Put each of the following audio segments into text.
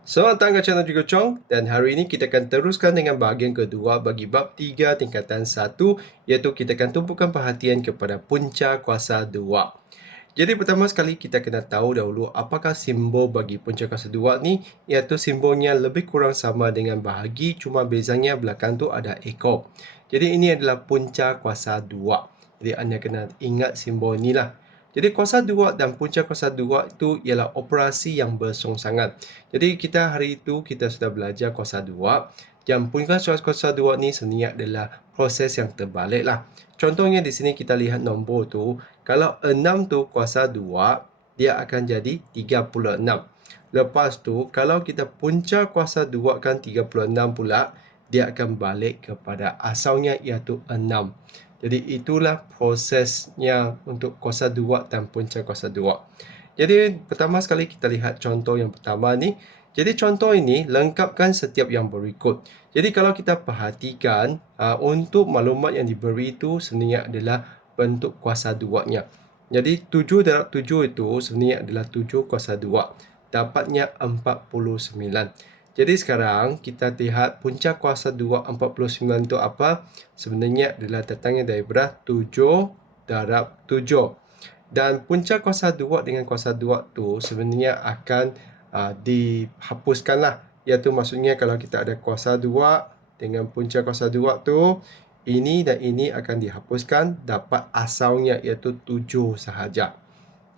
Selamat datang ke channel Juga Chong dan hari ini kita akan teruskan dengan bahagian kedua bagi bab 3 tingkatan 1 iaitu kita akan tumpukan perhatian kepada punca kuasa 2. Jadi pertama sekali kita kena tahu dahulu apakah simbol bagi punca kuasa 2 ni iaitu simbolnya lebih kurang sama dengan bahagi cuma bezanya belakang tu ada ekor. Jadi ini adalah punca kuasa 2. Jadi anda kena ingat simbol ni lah. Jadi kuasa 2 dan punca kuasa 2 itu ialah operasi yang bersongsangan. Jadi kita hari itu kita sudah belajar kuasa 2. Yang punca kuasa 2 ni sebenarnya adalah proses yang terbalik lah. Contohnya di sini kita lihat nombor tu. Kalau 6 tu kuasa 2, dia akan jadi 36. Lepas tu, kalau kita punca kuasa 2 kan 36 pula, dia akan balik kepada asalnya iaitu 6. Jadi itulah prosesnya untuk kuasa 2 dan punca kuasa 2. Jadi pertama sekali kita lihat contoh yang pertama ni. Jadi contoh ini lengkapkan setiap yang berikut. Jadi kalau kita perhatikan uh, untuk maklumat yang diberi itu sebenarnya adalah bentuk kuasa 2-nya. Jadi 7 darab 7 itu sebenarnya adalah 7 kuasa 2. Dapatnya 49. Jadi sekarang kita lihat punca kuasa 249 itu apa? Sebenarnya adalah datangnya daripada 7 darab 7. Dan punca kuasa 2 dengan kuasa 2 tu sebenarnya akan uh, dihapuskanlah. Iaitu maksudnya kalau kita ada kuasa 2 dengan punca kuasa 2 tu ini dan ini akan dihapuskan dapat asalnya iaitu 7 sahaja.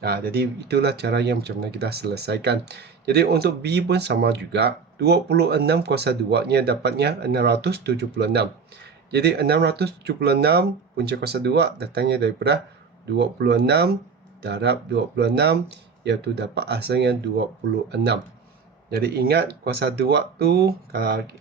Ha, jadi itulah cara yang macam mana kita selesaikan. Jadi untuk B pun sama juga. 26 kuasa 2-nya dapatnya 676. Jadi 676 punca kuasa 2 datangnya daripada 26 darab 26 iaitu dapat asalnya 26. Jadi ingat kuasa 2 tu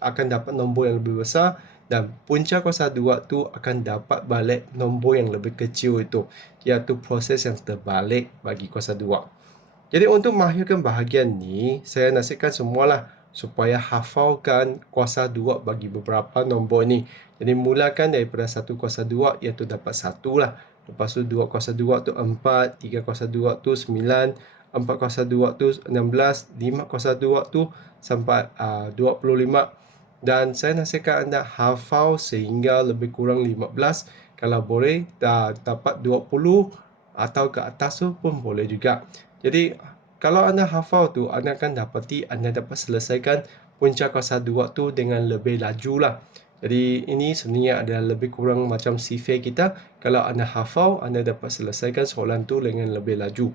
akan dapat nombor yang lebih besar dan punca kuasa 2 tu akan dapat balik nombor yang lebih kecil itu iaitu proses yang terbalik bagi kuasa 2. Jadi untuk mahirkan bahagian ni, saya nasihatkan semualah supaya hafalkan kuasa 2 bagi beberapa nombor ni. Jadi mulakan daripada 1 kuasa 2 iaitu dapat 1 lah. Lepas tu 2 kuasa 2 tu 4, 3 kuasa 2 tu 9, 4 kuasa 2 tu 16, 5 kuasa 2 tu sampai uh, 25. Dan saya nasihatkan anda hafal sehingga lebih kurang 15. Kalau boleh dah dapat 20 atau ke atas tu pun boleh juga. Jadi kalau anda hafal tu, anda akan dapati anda dapat selesaikan punca kuasa 2 tu dengan lebih laju lah. Jadi ini sebenarnya adalah lebih kurang macam sifir kita. Kalau anda hafal, anda dapat selesaikan soalan tu dengan lebih laju.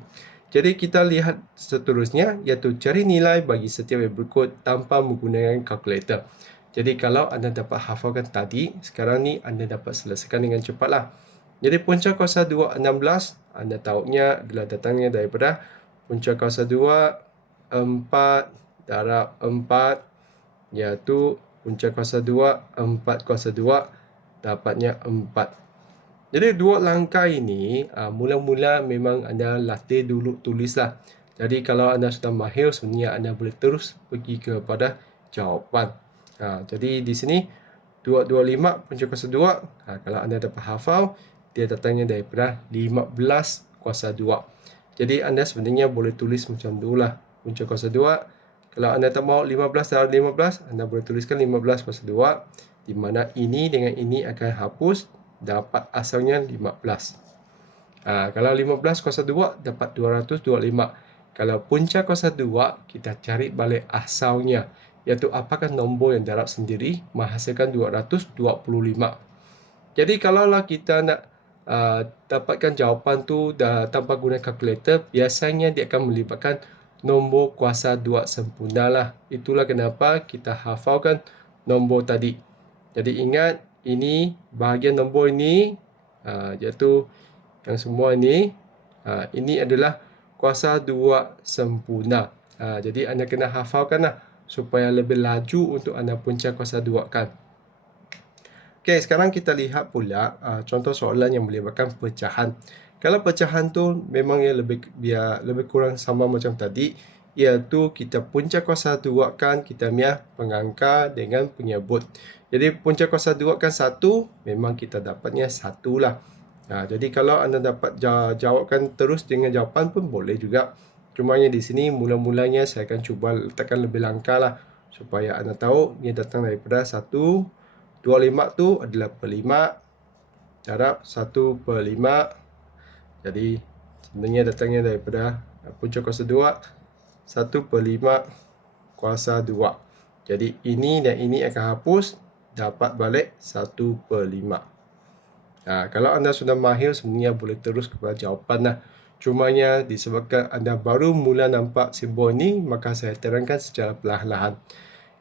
Jadi kita lihat seterusnya iaitu cari nilai bagi setiap berikut tanpa menggunakan kalkulator. Jadi kalau anda dapat hafalkan tadi, sekarang ni anda dapat selesaikan dengan cepatlah. Jadi punca kuasa 2 16, anda tahunya adalah datangnya daripada punca kuasa 2 4 darab 4 iaitu punca kuasa 2 4 kuasa 2 dapatnya 4 jadi dua langkah ini ah, mula-mula memang anda latih dulu tulislah. Jadi kalau anda sudah mahir sebenarnya anda boleh terus pergi kepada jawapan. Ha, jadi di sini 225 punca kuasa 2 ha, kalau anda dapat hafal dia datangnya daripada 15 kuasa 2 jadi anda sebenarnya boleh tulis macam tu lah. Punca kuasa 2. Kalau anda tak mahu 15 darab 15, anda boleh tuliskan 15 kuasa 2. Di mana ini dengan ini akan hapus. Dapat asalnya 15. Ha, kalau 15 kuasa 2, dapat 225. Kalau punca kuasa 2, kita cari balik asalnya. Iaitu apakah nombor yang darab sendiri menghasilkan 225. Jadi kalaulah kita nak uh, dapatkan jawapan tu dah tanpa guna kalkulator, biasanya dia akan melibatkan nombor kuasa 2 sempurna lah. Itulah kenapa kita hafalkan nombor tadi. Jadi ingat ini bahagian nombor ini uh, iaitu yang semua ini uh, ini adalah kuasa 2 sempurna. Uh, jadi anda kena hafalkan lah supaya lebih laju untuk anda punca kuasa 2 kan. Okey, sekarang kita lihat pula uh, contoh soalan yang melibatkan pecahan. Kalau pecahan tu memang ia lebih biar lebih kurang sama macam tadi, iaitu kita punca kuasa duakan kita punya pengangka dengan penyebut. Jadi punca kuasa duakan satu, memang kita dapatnya satu lah. Nah, jadi kalau anda dapat jawabkan terus dengan jawapan pun boleh juga. Cumanya di sini mula-mulanya saya akan cuba letakkan lebih langkah lah supaya anda tahu ia datang daripada 1 25 tu adalah per 5 darab 1 per 5 jadi sebenarnya datangnya daripada punca kuasa 2 1 per 5 kuasa 2 jadi ini dan ini akan hapus dapat balik 1 per 5 Ha, kalau anda sudah mahir sebenarnya boleh terus kepada jawapan lah. Cumanya disebabkan anda baru mula nampak simbol ini maka saya terangkan secara perlahan-lahan.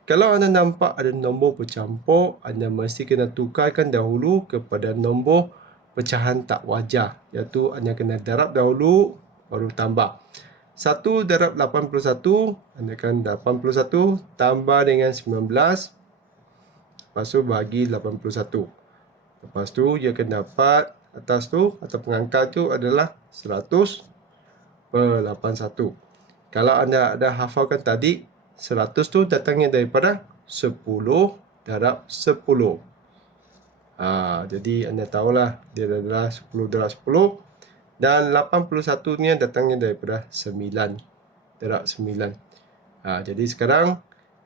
Kalau anda nampak ada nombor bercampur, anda mesti kena tukarkan dahulu kepada nombor pecahan tak wajar. Iaitu anda kena darab dahulu baru tambah. 1 darab 81, anda akan 81 tambah dengan 19. Lepas tu bagi 81. Lepas tu dia akan dapat atas tu atau pengangkat tu adalah 100 per 81. Kalau anda ada hafalkan tadi 100 tu datangnya daripada 10 darab 10. Ha, jadi anda tahulah dia adalah 10 darab 10 dan 81 ni datangnya daripada 9 darab 9. Ha, jadi sekarang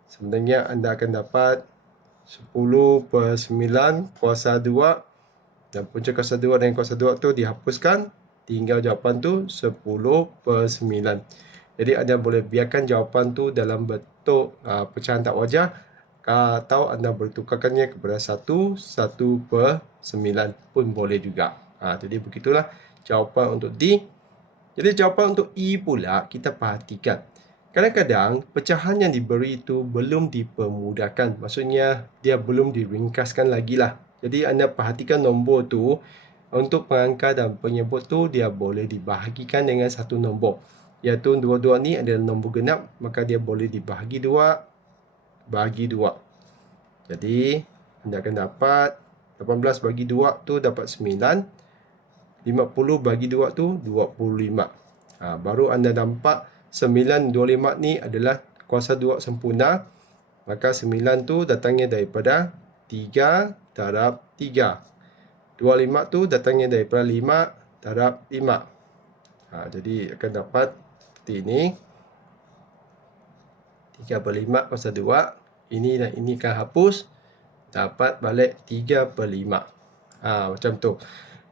sebenarnya anda akan dapat 10 per 9 kuasa 2 dan punca kuasa 2 dan kuasa 2 tu dihapuskan tinggal jawapan tu 10 per 9 jadi anda boleh biarkan jawapan tu dalam bentuk uh, pecahan tak wajar atau anda boleh tukarkannya kepada 1 1 per 9 pun boleh juga ha, jadi begitulah jawapan untuk D jadi jawapan untuk E pula kita perhatikan Kadang-kadang pecahan yang diberi itu belum dipermudahkan. Maksudnya dia belum diringkaskan lagi lah. Jadi anda perhatikan nombor tu untuk pengangka dan penyebut tu dia boleh dibahagikan dengan satu nombor. Iaitu dua-dua ni adalah nombor genap maka dia boleh dibahagi dua bagi dua. Jadi anda akan dapat 18 bagi 2 tu dapat 9. 50 bagi 2 tu 25. Ha, baru anda nampak 925 ni adalah kuasa 2 sempurna. Maka 9 tu datangnya daripada 3 darab 3. 25 tu datangnya daripada 5 darab 5. Ha, jadi akan dapat seperti ini. 3 per 5 kuasa 2. Ini dan ini akan hapus. Dapat balik 3 per 5. Ha, macam tu.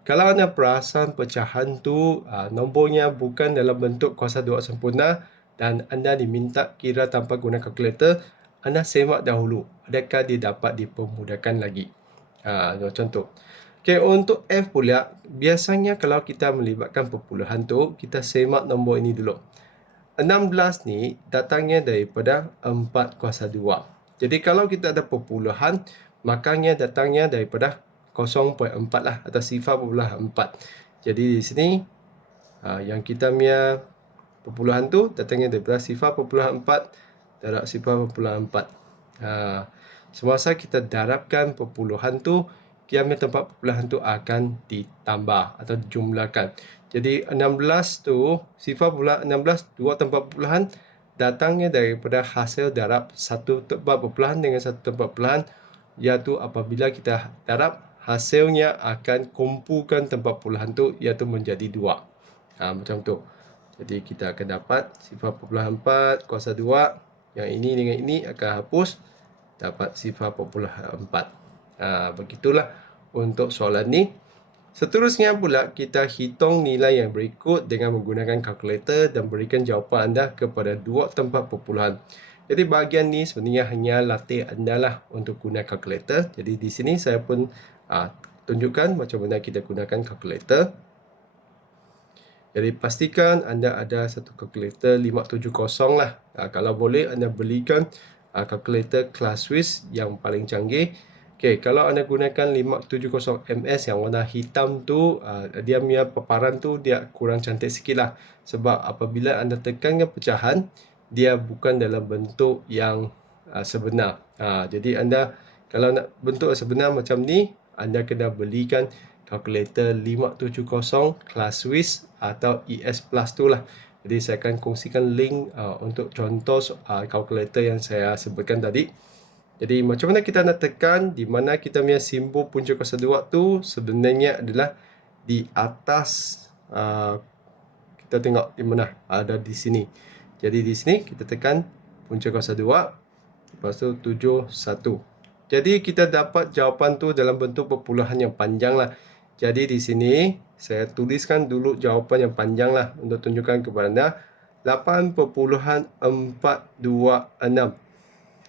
Kalau anda perasan pecahan tu uh, nombornya bukan dalam bentuk kuasa dua sempurna dan anda diminta kira tanpa guna kalkulator, anda semak dahulu adakah dia dapat dipermudahkan lagi. Ha, contoh. Okay, untuk F pula, biasanya kalau kita melibatkan perpuluhan tu, kita semak nombor ini dulu. 16 ni datangnya daripada 4 kuasa 2. Jadi kalau kita ada perpuluhan, makanya datangnya daripada 0.4 lah atau sifar pula 4. Jadi di sini uh, yang kita punya perpuluhan tu datangnya daripada sifar pula 4 darab sifar pula 4. Uh, semasa kita darabkan perpuluhan tu kiamnya tempat perpuluhan tu akan ditambah atau dijumlahkan. Jadi 16 tu sifar pula 16 dua tempat perpuluhan datangnya daripada hasil darab satu tempat perpuluhan dengan satu tempat perpuluhan iaitu apabila kita darab hasilnya akan kumpulkan tempat puluhan tu iaitu menjadi dua. Ha, macam tu. Jadi kita akan dapat sifar perpuluhan 4 kuasa 2. Yang ini dengan ini akan hapus. Dapat sifar perpuluhan 4. Ha, begitulah untuk soalan ni. Seterusnya pula kita hitung nilai yang berikut dengan menggunakan kalkulator dan berikan jawapan anda kepada dua tempat perpuluhan. Jadi bahagian ni sebenarnya hanya latih anda lah untuk guna kalkulator. Jadi di sini saya pun uh, tunjukkan macam mana kita gunakan kalkulator. Jadi pastikan anda ada satu kalkulator 570 lah. Uh, kalau boleh anda belikan uh, kalkulator kelas Swiss yang paling canggih. Okay, kalau anda gunakan 570 MS yang warna hitam tu, uh, dia punya paparan tu dia kurang cantik sikit lah. Sebab apabila anda tekankan pecahan, dia bukan dalam bentuk yang uh, sebenar. Ha, jadi anda kalau nak bentuk sebenar macam ni, anda kena belikan kalkulator 570 kelas Swiss atau ES Plus tu lah. Jadi saya akan kongsikan link uh, untuk contoh uh, kalkulator yang saya sebutkan tadi. Jadi macam mana kita nak tekan di mana kita punya simbol punca kuasa 2 tu sebenarnya adalah di atas uh, kita tengok di mana? Ada di sini. Jadi di sini kita tekan punca kuasa 2 lepas tu 71 jadi kita dapat jawapan tu dalam bentuk perpuluhan yang panjang lah. Jadi di sini saya tuliskan dulu jawapan yang panjang lah untuk tunjukkan kepada anda. 8.426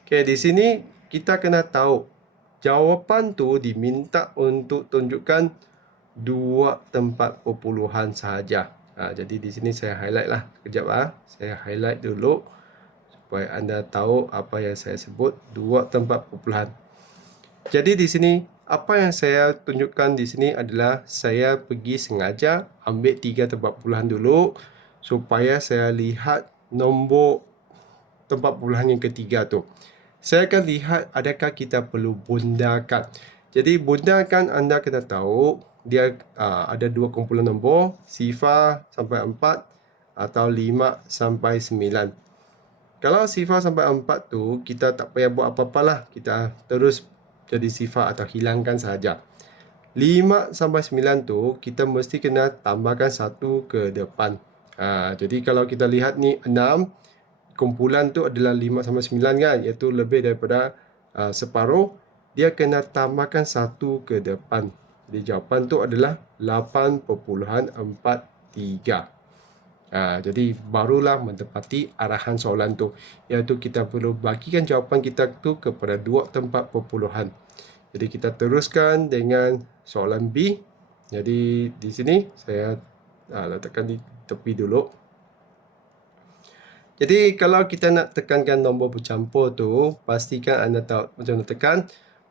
Okay, di sini kita kena tahu jawapan tu diminta untuk tunjukkan dua tempat perpuluhan sahaja. Ha, jadi di sini saya highlight lah. Sekejap lah. Saya highlight dulu supaya anda tahu apa yang saya sebut dua tempat perpuluhan. Jadi di sini apa yang saya tunjukkan di sini adalah saya pergi sengaja ambil tiga tempat puluhan dulu supaya saya lihat nombor tempat puluhan yang ketiga tu. Saya akan lihat adakah kita perlu bundakan. Jadi bundakan anda kena tahu dia aa, ada dua kumpulan nombor sifar sampai empat atau lima sampai sembilan. Kalau sifar sampai empat tu kita tak payah buat apa-apa lah. Kita terus jadi sifar atau hilangkan sahaja. 5 sampai 9 tu kita mesti kena tambahkan satu ke depan. Ha, jadi kalau kita lihat ni 6 kumpulan tu adalah 5 sampai 9 kan iaitu lebih daripada uh, separuh dia kena tambahkan satu ke depan. Jadi jawapan tu adalah 8.43. Ha, jadi barulah menepati arahan soalan tu iaitu kita perlu bagikan jawapan kita tu kepada dua tempat perpuluhan. Jadi kita teruskan dengan soalan B. Jadi di sini saya ha, letakkan di tepi dulu. Jadi kalau kita nak tekankan nombor bercampur tu pastikan anda tahu macam mana tekan.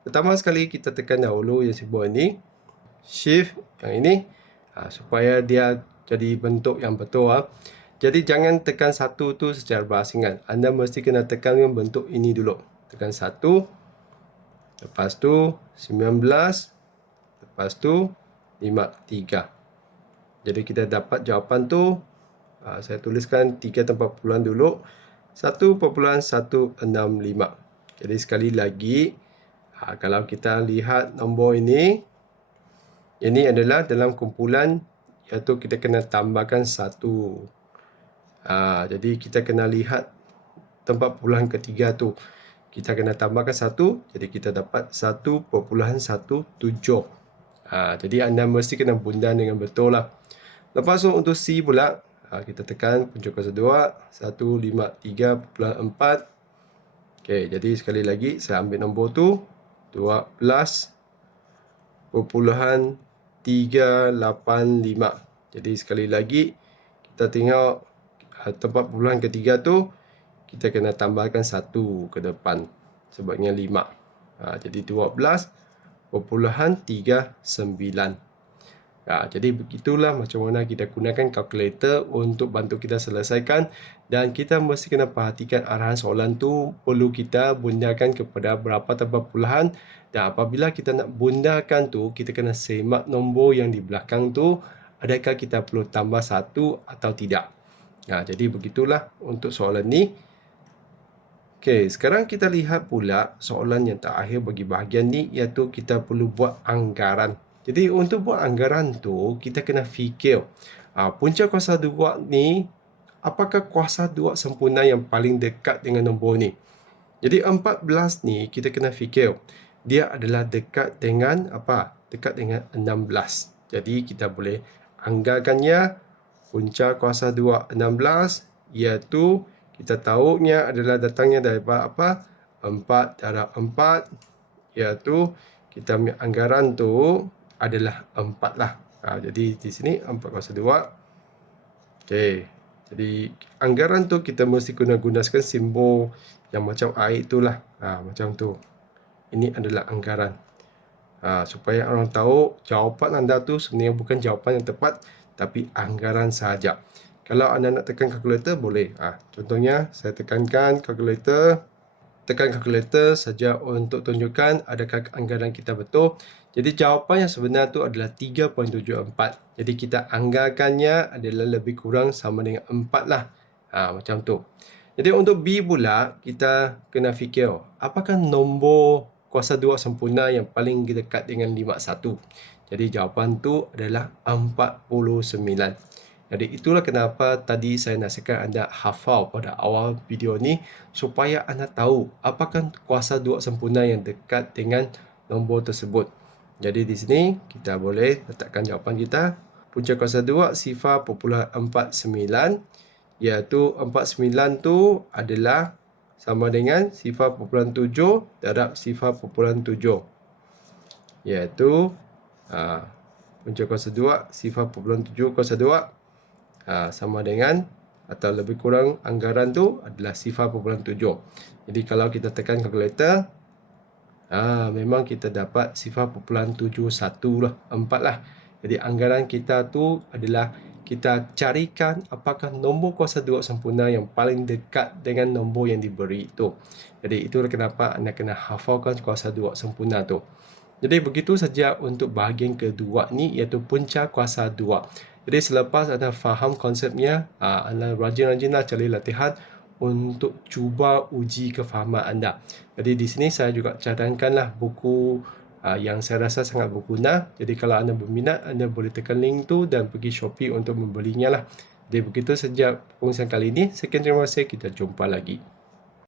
Pertama sekali kita tekan dahulu yang sebuah ini shift yang ini ha, supaya dia jadi bentuk yang betul ah. Jadi jangan tekan satu tu secara berasingan. Anda mesti kena tekan yang bentuk ini dulu. Tekan satu. Lepas tu 19. Lepas tu 53. Jadi kita dapat jawapan tu. Ha, saya tuliskan tiga tempat puluhan dulu. 1.165. Jadi sekali lagi. Ha, kalau kita lihat nombor ini. Ini adalah dalam kumpulan iaitu kita kena tambahkan satu. Ha, jadi kita kena lihat tempat puluhan ketiga tu. Kita kena tambahkan satu, jadi kita dapat 1.17. Ha, jadi anda mesti kena bundan dengan betul lah. Lepas tu untuk C pula, ha, kita tekan punca kuasa 2, 153.4. Okay, jadi sekali lagi saya ambil nombor tu, 12.4. 385. Jadi sekali lagi kita tengok uh, tempat puluhan ketiga tu kita kena tambahkan satu ke depan sebabnya 5. Ha, jadi 12.39. Ha, jadi begitulah macam mana kita gunakan kalkulator untuk bantu kita selesaikan dan kita mesti kena perhatikan arahan soalan tu perlu kita bundakan kepada berapa tempat puluhan dan apabila kita nak bundakan tu kita kena semak nombor yang di belakang tu adakah kita perlu tambah satu atau tidak. Ha, jadi begitulah untuk soalan ni. Okey, sekarang kita lihat pula soalan yang terakhir bagi bahagian ni iaitu kita perlu buat anggaran. Jadi untuk buat anggaran tu kita kena fikir ha, punca kuasa 2 ni apakah kuasa 2 sempurna yang paling dekat dengan nombor ni. Jadi 14 ni kita kena fikir dia adalah dekat dengan apa? Dekat dengan 16. Jadi kita boleh anggarkannya punca kuasa 2 16 iaitu kita tahunya adalah datangnya daripada apa? 4 darab 4 iaitu kita ambil anggaran tu adalah 4 lah. Ha, jadi di sini 4 kuasa 2. Okey. Jadi anggaran tu kita mesti guna gunakan simbol yang macam air itulah. Ha, macam tu. Ini adalah anggaran. Ha, supaya orang tahu jawapan anda tu sebenarnya bukan jawapan yang tepat tapi anggaran sahaja. Kalau anda nak tekan kalkulator boleh. Ha, contohnya saya tekankan kalkulator. Tekan kalkulator saja untuk tunjukkan adakah anggaran kita betul. Jadi jawapan yang sebenar tu adalah 3.74. Jadi kita anggarkannya adalah lebih kurang sama dengan 4 lah. Ha, macam tu. Jadi untuk B pula, kita kena fikir apakah nombor kuasa 2 sempurna yang paling dekat dengan 51. Jadi jawapan tu adalah 49. Jadi itulah kenapa tadi saya nasihatkan anda hafal pada awal video ni supaya anda tahu apakah kuasa dua sempurna yang dekat dengan nombor tersebut. Jadi di sini kita boleh letakkan jawapan kita. Punca kuasa dua sifar popular 49 iaitu 49 tu adalah sama dengan sifar popular 7 darab sifar popular 7 iaitu ha, punca kuasa 2 sifar popular 7 kuasa 2 ha, sama dengan atau lebih kurang anggaran tu adalah sifar perpuluhan tujuh. Jadi kalau kita tekan kalkulator, ha, memang kita dapat sifar perpuluhan tujuh satu lah, empat lah. Jadi anggaran kita tu adalah kita carikan apakah nombor kuasa dua sempurna yang paling dekat dengan nombor yang diberi itu. Jadi itulah kenapa anda kena hafalkan kuasa dua sempurna tu. Jadi begitu saja untuk bahagian kedua ni iaitu punca kuasa dua. Jadi selepas anda faham konsepnya, uh, anda rajin-rajinlah cari latihan untuk cuba uji kefahaman anda. Jadi di sini saya juga cadangkanlah buku uh, yang saya rasa sangat berguna. Jadi kalau anda berminat, anda boleh tekan link tu dan pergi Shopee untuk membelinya lah. Jadi begitu saja perkongsian kali ini. Sekian terima kasih. Kita jumpa lagi.